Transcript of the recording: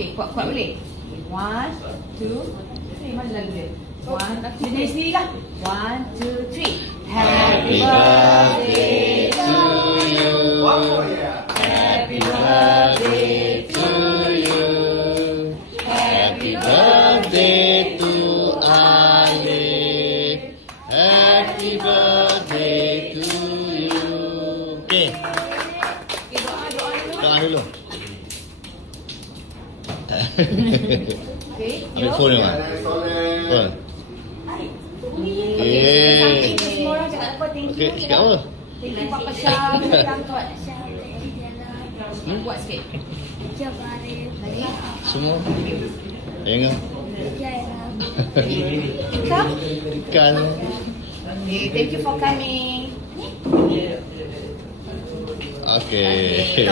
Okay, kuat-kuat boleh? 1, 2, 3. Mana lagu dia? 1, dia nyanyi sendiri kah? 1, 2, 3. Happy birthday to you. Happy birthday to you. Happy birthday to Ali. Happy birthday to you. Okay. Doa dulu. Okay, Ambil phone ni, Mak. Phone. Okay, semua orang cakap apa? Thank you. Okay, cakap apa? Thank you Papa Syah. Bilang tuan. Buat sikit. Lagi. Semua. Tengok. Ikan. Ikan. Okay, thank you for coming. Okay. Okay.